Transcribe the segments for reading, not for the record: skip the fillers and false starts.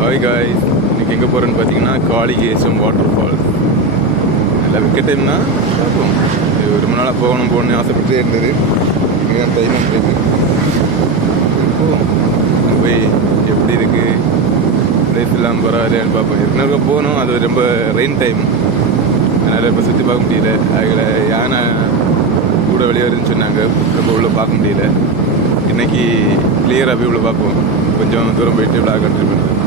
Hi guys, இன்னைக்கு எங்கே போகிறேன்னு பார்த்தீங்கன்னா காளிகேசம் வாட்டர் ஃபால்ஸ். நல்லா விற்க டைம்னா பார்ப்போம். ரொம்ப நாளாக போகணும்னு ஆசைப்பட்டே இருந்தது. இன்னைக்கு டைம் வந்துருக்கு. போவோம். அங்கே போய் எப்படி இருக்குது, ப்ளேஸ் எல்லாம் பரவாயில்லையான்னு பார்ப்போம். ஏற்கனவே போகணும், அது ரொம்ப ரெயின் டைம், அதனால் இப்போ சுற்றி பார்க்க முடியல. அதில் யானை கூட வெளியே வருதுன்னு சொன்னாங்க, ரொம்ப உள்ள பார்க்க முடியல. இன்றைக்கி கிளியராக போய் உள்ள பார்ப்போம். கொஞ்சம் தூரம் போயிட்டு விழா கண்டினியூ பண்ணுறது.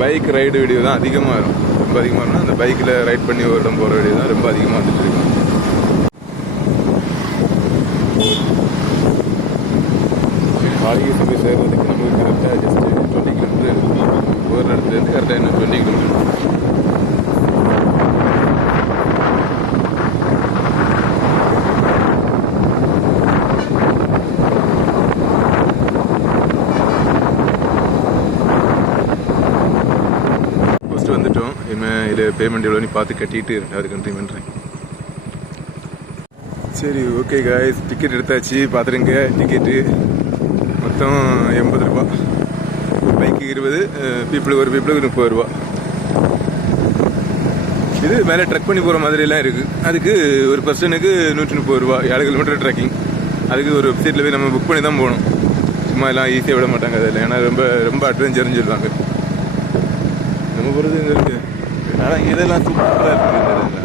பைக் ரைடு வீடியோ தான் அதிகமாக வரும். ரொம்ப அதிகமாக இருக்கும்னா அந்த பைக்கில் ரைட் பண்ணி ஒரு இடம் போகிற வீடியோ தான் ரொம்ப அதிகமாக வந்துட்டு இருக்கும். காளிகேசம் போய் சேர்றதுக்கு நமக்கு கரெக்டாக ஜஸ்ட் 20 கிலோமீட்டர் இருக்கும். போகிற இடத்துலேருந்து கரெக்டாக இன்னும் 20 கிலோமீட்டர். வந்துட்டோம். இதில் பேமெண்ட் எவ்வளோன்னு பார்த்து கட்டிட்டு அது கண்டினியூ பண்ணுறேன். சரி, ஓகே காய்ஸ், டிக்கெட் எடுத்தாச்சு. பார்த்துருங்க, டிக்கெட்டு மொத்தம் 80 ரூபா. பைக்கு 20, பீப்புளுக்கு ஒரு பீப்புளுக்கு 30 ரூபா. இது மேலே ட்ரக் பண்ணி போகிற மாதிரிலாம் இருக்குது. அதுக்கு ஒரு பர்சனுக்கு 130 ரூபா. 7 கிலோமீட்டர் ட்ரக்கிங். அதுக்கு ஒரு வெப்சைட்டில் போய் நம்ம புக் பண்ணி தான் போகணும். சும்மா எல்லாம் ஈஸியாக விட மாட்டாங்க அதில். ஏன்னா ரொம்ப ரொம்ப அட்வென்ச்சர்னு சொல்லுவாங்க. நம்ம போகிறது இங்கே இருக்குது. ஆனால் இதெல்லாம் சூப்பராக இருக்குது.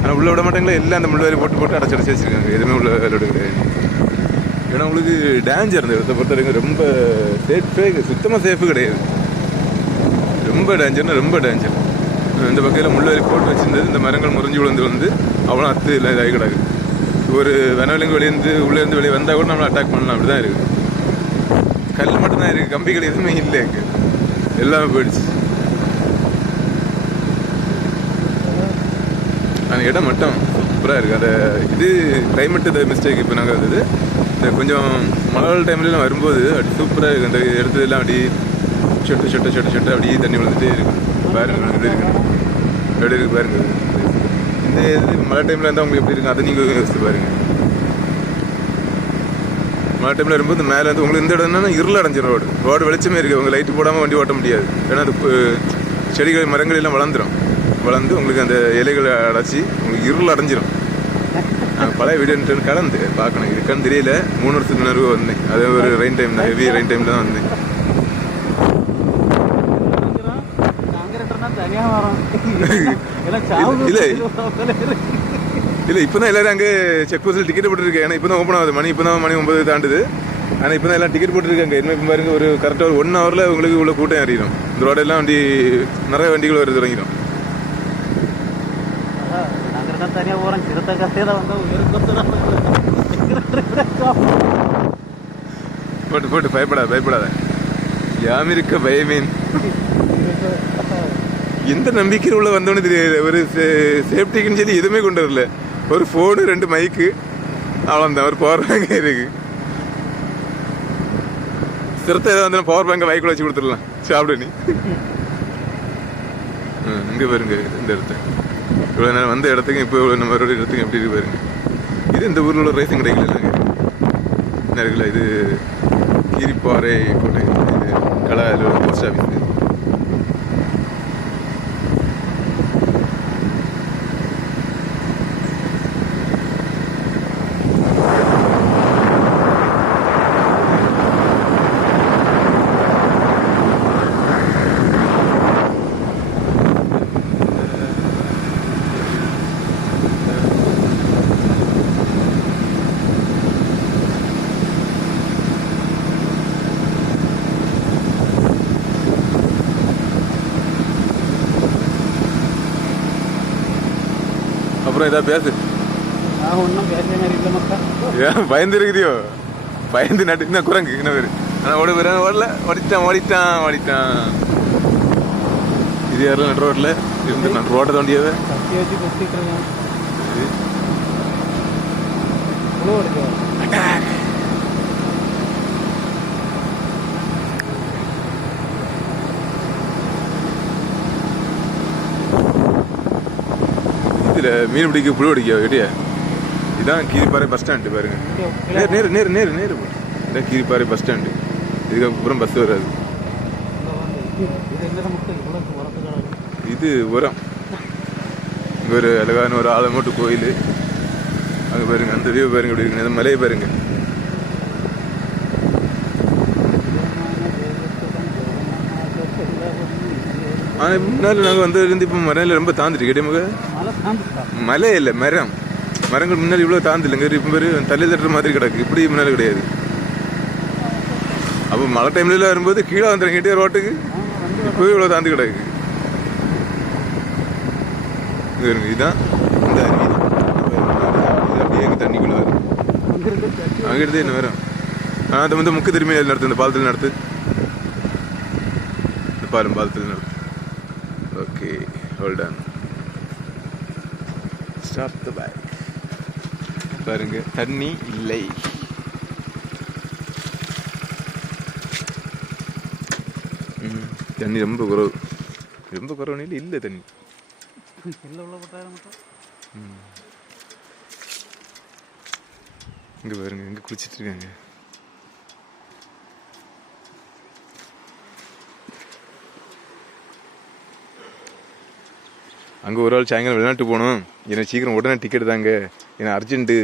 ஆனால் உள்ளே விட மாட்டாங்களா, எல்லாம் அந்த முள்ளுவாரி போட்டு அடைச்சி வச்சுருக்காங்க. எதுவுமே உள்ள விட கிடையாது. ஏன்னா உங்களுக்கு டேஞ்சர் அந்த இடத்த பொறுத்த வரைக்கும் ரொம்ப சேஃபே, சுத்தமாக சேஃபு கிடையாது. ரொம்ப டேஞ்சர்னா ரொம்ப டேஞ்சர். இந்த பக்கத்தில் முள்ளுவாரி போட்டு வச்சுருந்தது, இந்த மரங்கள் முறிஞ்சு விழுந்து அவ்வளோ அத்து இல்லை, இதாகி கிடாது. ஒரு வனவிலங்கு உள்ளேருந்து வெளியே வந்தால் கூட நம்மளை அட்டாக் பண்ணலாம். அப்படி தான் இருக்குது. கல் மட்டும்தான் இருக்குது, கம்பிகள் எதுவுமே இல்லை. இங்கே எல்லாமே போயிடுச்சு. அந்த இடம் மட்டும் சூப்பராக இருக்குது. அந்த இது கிளைமேட்டு மிஸ்டேக். இப்போ நாங்கள் வந்தது இந்த கொஞ்சம் மழை டைம்லாம் வரும்போது அப்படி சூப்பராக இருக்குது. அந்த இடத்துலலாம் அப்படி சொட்டு அப்படியே தண்ணி விழுந்துட்டே இருக்குது. பாருங்க எப்படி இருக்குன்னு, எப்படி இருக்குது பாருங்க. இந்த இது மழை டைமில் இருந்தால் உங்களுக்கு எப்படி இருக்கும் அதை நீங்கள் யோசிச்சு பாருங்கள். மழை டைமில் வரும்போது மேலே வந்து உங்களுக்கு இந்த இடம் என்னன்னா இருள் அடைஞ்சிடும். ரோடு வெளிச்சமே இருக்குது. உங்கள் லைட்டு போடாமல் வண்டி ஓட்ட முடியாது. ஏன்னா அது செடிகள் மரங்கள் எல்லாம் வளர்ந்து உங்களுக்கு அந்த இலைகளை அடைச்சி உங்களுக்கு இருள் அடைஞ்சிடும். பழைய வீடியோ கலந்து பார்க்கணும், இருக்கான்னு தெரியல. 3 வருஷத்துக்கு முன்னாடி வந்தேன். அது ஒரு ரெயின் டைம் தான், ஹெவி ரெயின் டைமில் தான் வந்தேன். இல்லை இப்போ தான் எல்லோரும் அங்கே செக் போஸ்ட்டில் டிக்கெட் போட்டுருக்கேன். ஏன்னா இப்போ தான் ஓப்பன் ஆகுது. மணி 9 தாண்டுது. ஆனால் இப்போ தான் எல்லாம் டிக்கெட் போட்டுருக்காங்க. என்ன இப்போ பாருங்க, ஒரு கரெக்டாக ஒரு 1 ஹவரில் உங்களுக்கு இவ்வளோ கூட்டம் ஏறிடும். இந்த ரோடெல்லாம் வண்டி நிறைய வண்டிகள் வருது தொடங்கிடும். போட்டு பயப்படாத. யாமிருக்க பயமேன். எந்த நம்பிக்கையில் உள்ள வந்தோன்னு தெரியல. ஒரு சேஃப்டிக்குன்னு சொல்லி எதுவுமே கொண்டு வரல. ஒரு ஃபோனு, 2 மைக்கு, அவ்வளோதான். ஒரு பவர் பேங்க் இருக்கு. சிறுத்தை ஏதாவது வந்து பவர் பேங்கை பைக்கில் வச்சு கொடுத்துடலாம். சாப்பிடு நீ. இங்கே பாருங்க இந்த இடத்த. இவ்வளோ நேரம் வந்த இடத்துக்கும் இப்போ இவ்வளோ நம்ம இடத்துக்கும் எப்படி இருக்கு பாருங்க. இது இந்த ஊரில் உள்ள ரேசிங் கிடைக்கல இல்லைங்க. என்ன இருக்குல்ல, இது கீரிப்பாறை கோட்டை. இது கலாயில் போஸ்ட் ஆஃபீஸ். அப்புறம் ஏதாவது பேசு. ஏன் பயந்து இருக்குதியோ? பயந்து நட்டு என்ன குரங்கு என்ன பேரு? ஆனால் ஓடல ஓடிட்டான். இது யாரில் நட்டு ரோட்டில் இருந்து நான் ரோட்டை தோண்டியவே இதில் மீன் பிடிக்க புழு பிடிக்க வெட்டியா. இதுதான் கீரிப்பாறை பஸ் ஸ்டாண்டு பாருங்க. நேரு நேரு நேரு நேரு இதான் கீரிப்பாறை பஸ் ஸ்டாண்டு. இதுக்கப்புறம் பஸ் வராது. இது உரம். இங்கே ஒரு அழகான ஒரு ஆலமோட்டு கோயில். அங்கே பாருங்க, அந்த வியூ பாருங்க, எப்படி இருக்கு, அந்த மலையை பாருங்க. ஆனால் முன்னாள் நாங்கள் வந்ததுலேருந்து இப்போ மலையில் ரொம்ப தாந்துட்டு கேட்டேமுக. மலை இல்லை, மரங்கள் முன்னாடி இவ்வளோ தாந்து இல்லைங்க. இப்போ பேர் தள்ளி தட்டுற மாதிரி கிடக்கு. இப்படி முன்னாள் கிடையாது. அப்போ மழை டைம்ல வரும்போது கீழே வந்துடுங்க கேட்டே ரோட்டுக்கு. இப்போவே இவ்வளோ தாந்து கிடக்கு. இதுதான் இந்த அருவி. இது அப்படியே எங்கள் தண்ணிக்குள்ள வரும். அங்கிருந்து என்ன வரும். ஆனால் அதை வந்து முக்கு திரும்பி நடத்து, இந்த பாலத்தில் நடத்து, இந்த பாலத்தில் நடத்து. Okay, hold on, stop the back. பாருங்க, தண்ணி இல்லை. தண்ணி ரொம்ப குறவு. ரொம்ப குறவுன்னு இல்லை தண்ணி. இங்கே பாருங்க, இங்கே குளிச்சிட்டு இருக்காங்க. அங்கே ஒரு ஆள் சாயங்காலம் வெளிநாட்டு போகணும், எனக்கு சீக்கிரம் உடனே டிக்கெட் தாங்க, எனக்கு அர்ஜென்ட்டு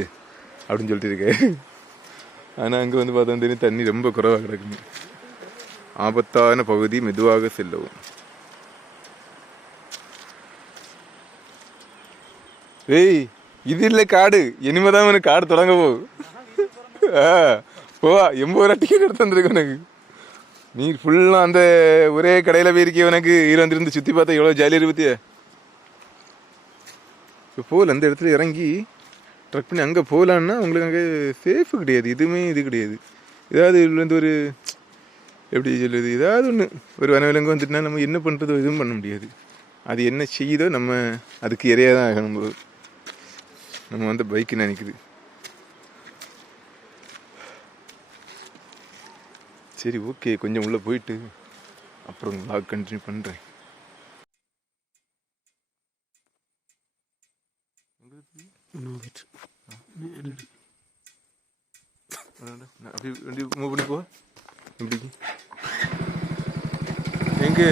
அப்படின்னு சொல்லிட்டு இருக்கேன். ஆனால் அங்கே வந்து பார்த்தா தெரியும் தண்ணி ரொம்ப குறைவாக கிடக்குங்க. ஆபத்தான பகுதி, மெதுவாக செல்லவும். ஏய், இது இல்லை காடு, இனிமேதான் உனக்கு காடு தொடங்க போகும். போவா, 80 ரூபா டிக்கெட் எடுத்து வந்துருக்கு உனக்கு. நீ ஃபுல்லாக அந்த ஒரே கடையில் போயிருக்கிய, உனக்கு வந்துருந்து சுற்றி பார்த்தா எவ்வளோ ஜாலியாக இருப்பத்திய. இப்போ போகல, அந்த இடத்துல இறங்கி ட்ரக் பண்ணி அங்கே போகலான்னா உங்களுக்கு அங்கே சேஃபு கிடையாது, எதுவுமே இது கிடையாது. ஏதாவது இதுலேருந்து ஒரு எப்படி சொல்லுது, ஏதாவது ஒன்று ஒரு வனவிலங்கு வந்துட்டுனா நம்ம என்ன பண்ணுறதோ எதுவும் பண்ண முடியாது. அது என்ன செய்யுதோ நம்ம அதுக்கு இறையாக தான் ஆகணும். நம்ம வந்து பைக்கு நினைக்குது. சரி, ஓகே, கொஞ்சம் உள்ளே போயிட்டு அப்புறம் வ்ளாக் கண்டினியூ பண்ணுறேன். அப்படி மூவ் பண்ணி போ. எங்க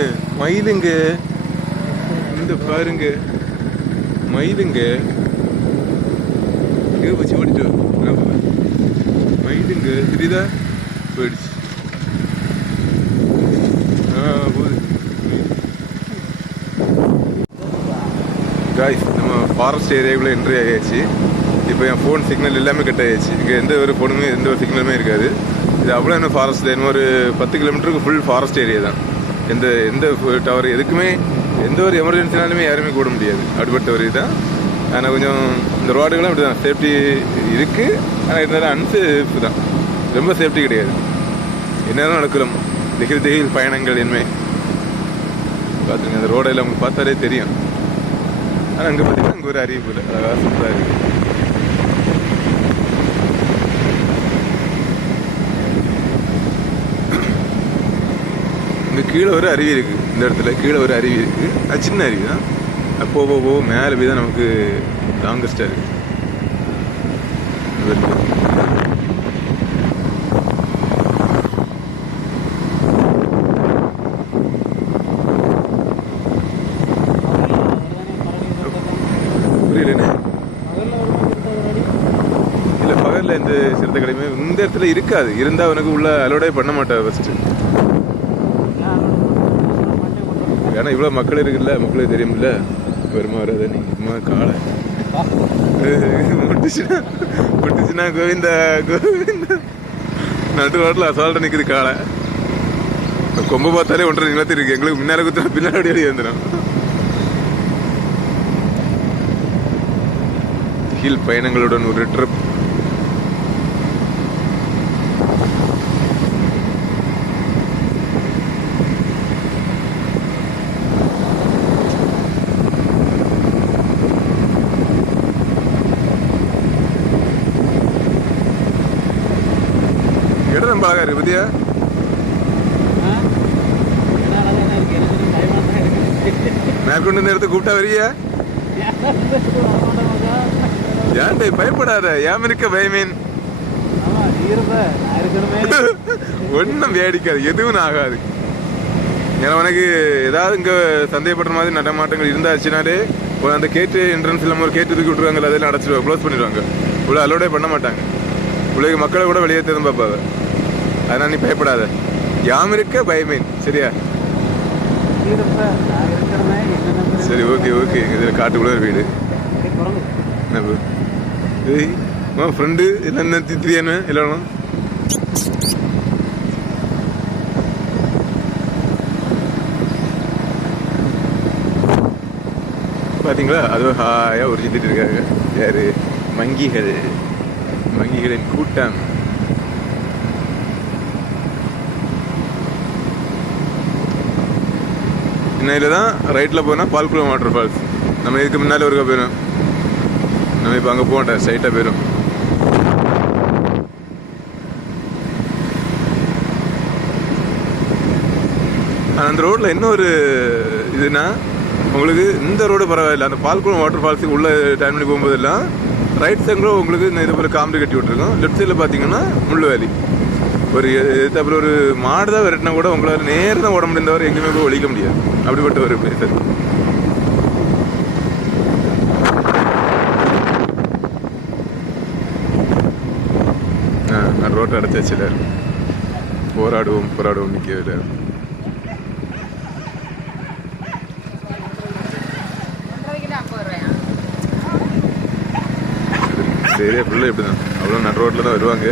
மயிலுங்க, இந்த பாருங்க மயிலுங்க, எங்க போச்சு, ஓடிட்டு மயிலுங்க தெரியுதா, போயிடுச்சு. போகுது. காய்ஸ், நம்ம ஃபாரஸ்ட் ஏரியாவுக்குள்ளே என்ட்ரி ஆகியாச்சு. இப்போ என் ஃபோன் சிக்னல் எல்லாமே கட் ஆகிடுச்சு. இங்கே எந்த ஒரு ஃபோனுமே எந்த ஒரு சிக்னலுமே இருக்காது. இது அவ்வளோ என்ன ஃபாரஸ்ட், இன்னும் ஒரு 10 கிலோமீட்டருக்கு ஃபுல் ஃபாரஸ்ட் ஏரியா தான். எந்த டவர் எதுக்குமே எந்த ஒரு எமர்ஜென்சினாலுமே யாருமே கூட முடியாது. அப்படிப்பட்ட ஒரு இதுதான். ஆனால் கொஞ்சம் இந்த ரோடுகளும் அப்படி தான், சேஃப்டி இருக்குது. ஆனால் இருந்தாலும் அன்சேஃப் தான், ரொம்ப சேஃப்டி கிடையாது. என்னதான் நடக்கலாம் திகில் பயணங்கள் இனிமே பார்த்துருங்க. அந்த ரோடெல்லாம் உங்களுக்கு பார்த்தாலே தெரியும். ஆனால் அங்கே பார்த்தீங்கன்னா அங்கே ஒரு அருவி போல அழகாக சூப்பராக இருக்குது. இங்கே கீழே ஒரு அருவி இருக்குது. இந்த இடத்துல கீழே ஒரு அருவி இருக்குது. அது சின்ன அருவி தான். அது போக மேலே போய் தான் நமக்கு லாங்கஸ்டாக இருக்குது. புரியலண்ணே, இல்லை பகலில் எந்த சிறுத்தை கடையுமே இந்த இடத்துல இருக்காது. இருந்தால் உனக்கு உள்ள அலோடே பண்ண மாட்டா ஃபஸ்ட்டு. ஏன்னா இவ்வளோ மக்கள் இருக்குல்ல, மக்களுக்கு தெரியுமில்ல. வருமா வராத நீங்கள் காலை முட்டுச்சுன்னா கோவிந்தா கோவிந்தா. நடு ரோட்டில் அசால்ட்டாக நிற்குது காலை. கொம்பு பார்த்தாலே 1.5 நிலத்து இருக்கு. எங்களுக்கு முன்னால குத்துனா பின்னாடி அடி வந்துடும். ஹில் பயணங்களுடன் ஒரு ட்ரிப். இடம் ரொம்ப அழகா இருக்கு பத்தியா. மேற்கொண்டு இந்த இடத்த கூப்பிட்டா வரியா? ஏன்டே பயப்படாத, ஏன் இருக்க பயமேன் ஒன்னும் வேடிக்காது, எதுவும் ஆகாது. ஏன்னா உனக்கு ஏதாவது இங்க சந்தேகப்படுற மாதிரி நடமாட்டங்கள் இருந்தாச்சுனாலே அந்த கேட்டு என்ட்ரன்ஸ் இல்லாம ஒரு கேட்டு தூக்கி விட்டுருவாங்க, அதெல்லாம் அடைச்சிடுவாங்க, க்ளோஸ் பண்ணிடுவாங்க. உள்ள அலோடே பண்ண மாட்டாங்க. உலக மக்களை கூட வெளியேற்றதும் பார்ப்பாங்க. அதனால நீ பயப்படாத, யாம் இருக்க பயமேன். சரியா? சரி, ஓகே ஓகே. இதில் காட்டுக்குள்ள ஒரு வீடு. ஏய் ஃப்ரெண்டு என்ன திரியானு எல்லாரும் பார்த்தீங்களா? அதுவும் ஹாயாக ஒரு சுத்திட்டு இருக்காங்க. யாரு? மங்கிகள், மங்கிகளின் கூட்டம். இன்னையில தான் ரைட்டில் போனால் பால்குளம் வாட்டர் ஃபால்ஸ். நம்ம இதுக்கு முன்னாலே ஒருக்கா போயிடும். நம்ம இப்போ அங்கே போகட்டேன், ஸ்ட்ரைட்டாக போயிடும். அந்த ரோட்டில் என்ன ஒரு இதுனா, உங்களுக்கு இந்த ரோடு பரவாயில்ல. அந்த பால்குளம் வாட்டர் ஃபால்ஸுக்கு உள்ள டைம் பண்ணி போகும்போதெல்லாம் ரைட் சைடில் உங்களுக்கு இந்த இது போல் காமெடி கட்டி விட்டுருக்கோம். லெஃப்ட் சைடில் பார்த்தீங்கன்னா முள்ளுவேலி. ஒரு அப்புறம் ஒரு மாடு தான் விரட்டினா கூட உங்களால் நேரம் தான் ஓட முடிந்தவரை எங்கேயுமே போய் ஒழிக்க முடியாது. அப்படிப்பட்ட ஒரு பிளேஸ். ரோட்டை அடைச்சாச்சு. போராடுவோம் போராடுவோம் நிற்கவில்லை. சரியா? ஃபுல்லாக எப்படி தான் அவ்வளோ நடு ரோட்டில் தான் வருவாங்க.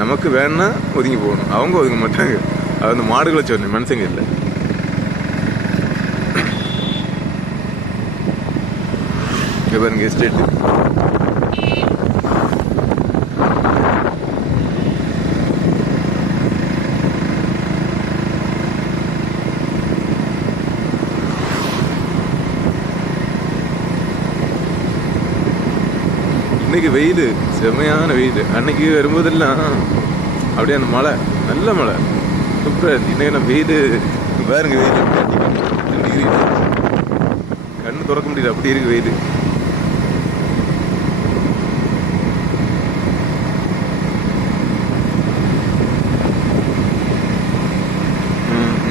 நமக்கு வேணா ஒதுங்கி போகணும், அவங்க ஒதுங்க மாட்டாங்க. அது வந்து மாடுகளை சொன்னேன், மனுஷங்க இல்லை. இங்கே பாருங்க எஸ்டேட்டு. இன்னைக்கு வெயில், செம்மையான வெயில். அன்னைக்கு வரும்போதெல்லாம் அப்படியே அந்த மழை, நல்ல மழை, சூப்பராக இருந்துச்சு. இன்னைக்கு நான் வெயில் பாருங்க, வெயில் டிகிரி, கண்ணு திறக்க முடியல, அப்படி இருக்கு வெயில்.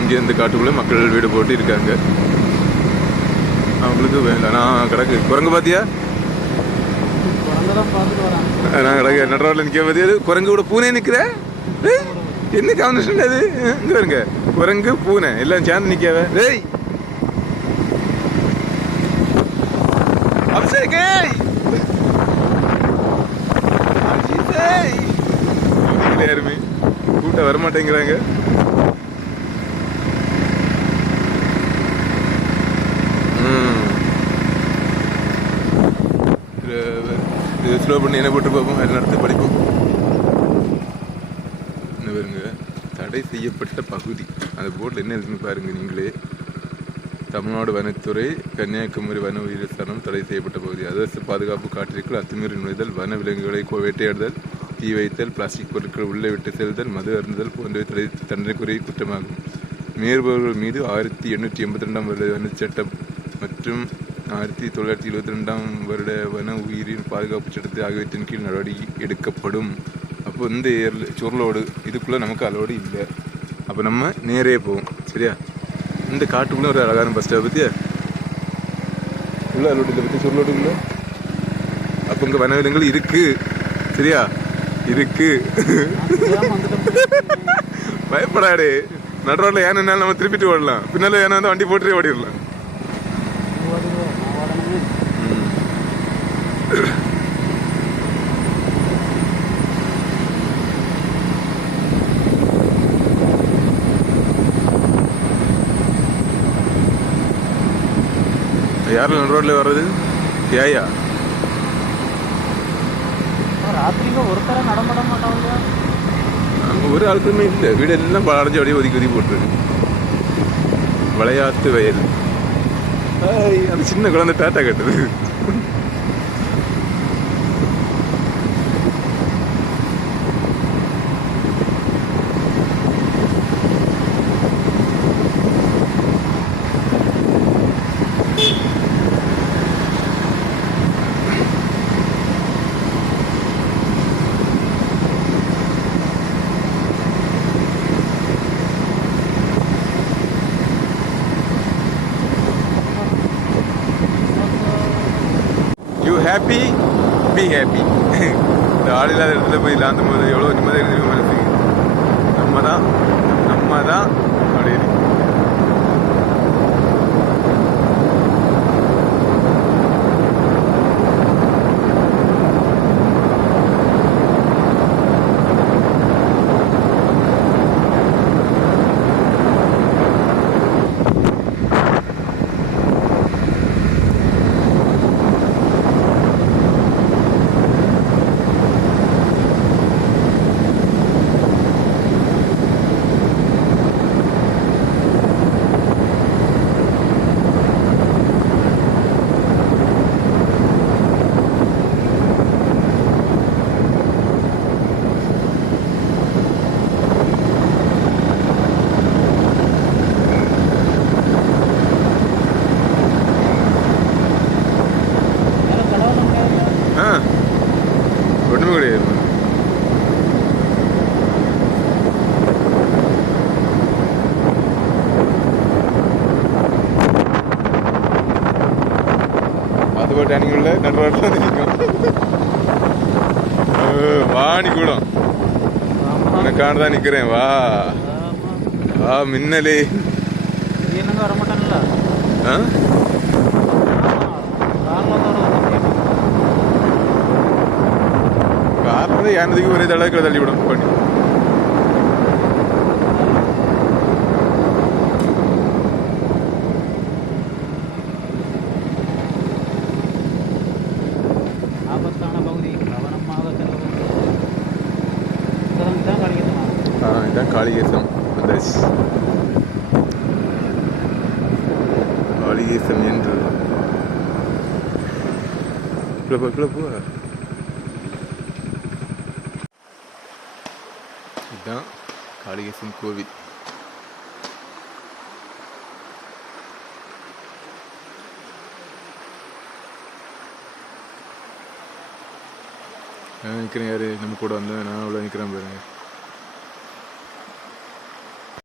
இங்கே இந்த காட்டுக்குள்ளே மக்கள் வீடு போட்டு இருக்காங்க. அவங்களுக்கு வேலை நான் கிடக்கு. குரங்கு பார்த்தியா? நான் கிடக்கு நடுரோட்டில் நிற்க பார்த்தியா? குரங்கு கூட பூனே நிற்கிற. என்ன காம்பினேஷன் அது? இங்கே வருங்க, குரங்கு பூனை எல்லாம் சேர்ந்து நிற்காவ. டேய் அபிஷேக், யாருமே கூட்ட வரமாட்டேங்கிறாங்க. ஸ்லோ பண்ணி என்ன போட்டு பார்ப்போம், எல்லாம் நடத்தி படிப்போம். என்ன பாருங்க, தடை செய்யப்பட்ட பகுதி. அந்த போர்டில் என்ன இருக்குன்னு பாருங்க நீங்களே. தமிழ்நாடு வனத்துறை கன்னியாகுமரி வன உயிர் சரணம் தடை செய்யப்பட்ட பகுதி. அரசு பாதுகாப்பு காற்றிற்குள் அத்துமீறி நுழைதல், வன விலங்குகளை வேட்டையாடுதல், தீ வைத்தல், பிளாஸ்டிக் பொருட்கள் உள்ளே விட்டு செல்தல், மது அருந்துதல் போன்றவை தண்டனைக்குரிய குற்றமாகும். மீறுபவர்கள் மீது 1882 வருட வன சட்டம் மற்றும் 1972 வருட வன உயிரின் பாதுகாப்பு சட்டத்தை ஆகியவற்றின் கீழ் நடவடிக்கை எடுக்கப்படும். அப்போ இந்த சுருளோடு இதுக்குள்ளே நமக்கு அலோடு இல்லை. அப்போ நம்ம நேரே போவோம். சரியா? இந்த காட்டுக்குள்ளே ஒரு அழகான பஸ் ஸ்டாப் பற்றியா உள்ள அலோடு இல்லை, பற்றி சுருளோடுக்குள்ள. அப்போ இங்கே வனவிலங்குகள் இருக்கு. சரியா? இருக்கு. பயப்படாடே. நடுரோட்டில் ஏன் என்னால் நம்ம திருப்பிட்டு ஓடலாம், பின்னால் ஏன்னா வந்து வண்டி போட்டுட்டே ஓடிடலாம். யாரும் நடு ரோட்ல வர்றது ஏயா? ராத்திரிக்கு ஒருத்தர நடமாட மாட்டாங்க. அங்கே ஒரு ஆளுக்குமே இல்லை. வீடு எல்லாம் பழஞ்சு அப்படியே ஒதுக்கி ஒதுக்கி போட்டுருக்கு. விளையாட்டு வயல். அந்த சின்ன குழந்தை டாட்டா கட்டுது. Happy be happy. இந்த ஆள் இல்லாத இடத்துல போய் லாந்தும் போது எவ்வளோ நிம்மதியாக இருக்கு மனசுக்கு. நம்ம தான் அப்படி இருக்கு. ஒன்றுமே கிடையாது. அது போட்டு அணிக்குள்ள நடுவாட்டில் வந்து நிற்கும். வாணி கூட உனக்கான தான் நிற்கிறேன். வா வா மின்னலே. என்னங்க வர மாட்டான்ல. ஆ காரணம் யானதுக்கு ஒரே தடவை தள்ளி விடும் பண்ணி. ஆபத்தான பகுதி கவனமாக செல்லவும். இதான் காளிகேசனா? இதுதான் காளிகேசம். வந்தாச்சு. காளிகேசம் என்று கிளப்பு இதுதான் காளிகேசன் கோவில். நிற்கிறேன். யாரு நம்ம கூட வந்தேன். நான் அவ்வளோ நிற்கிறேன் பாருங்க.